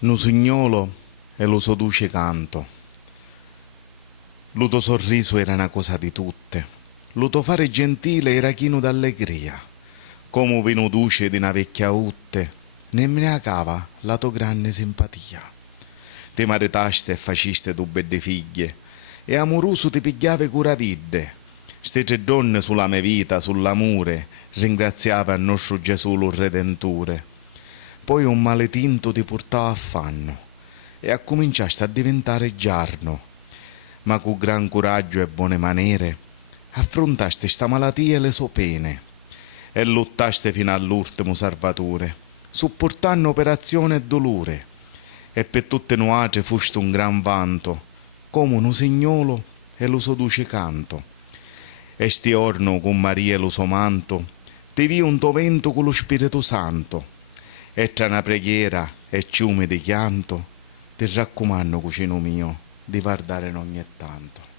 Nu signolo e lo suo duce canto. Lo tuo sorriso era una cosa di tutte. Lo tuo fare gentile era chino d'allegria. Come vino duce di una vecchia utte, ne cava la tua grande simpatia. Ti maritaste e faciste tu belle figlie, e amoroso ti pigliave cura d'idde. Ste tre donne sulla mia vita, sull'amore, ringraziava il nostro Gesù lo Redentore. Poi un maletinto ti portava affanno e accominciaste a diventare giarno. Ma con gran coraggio e buone maniere affrontaste sta malattia e le sue pene e lottaste fino all'ultimo salvatore, supportando operazione e dolore. E per tutte noi altre fuste un gran vanto, come un signolo e lo suo duce canto. E sti orno con Maria e lo suo manto, ti vi un tuo vento con lo Spirito Santo. E tra una preghiera e ciume di chianto, ti raccomando, cucino mio, di guardare ogni tanto.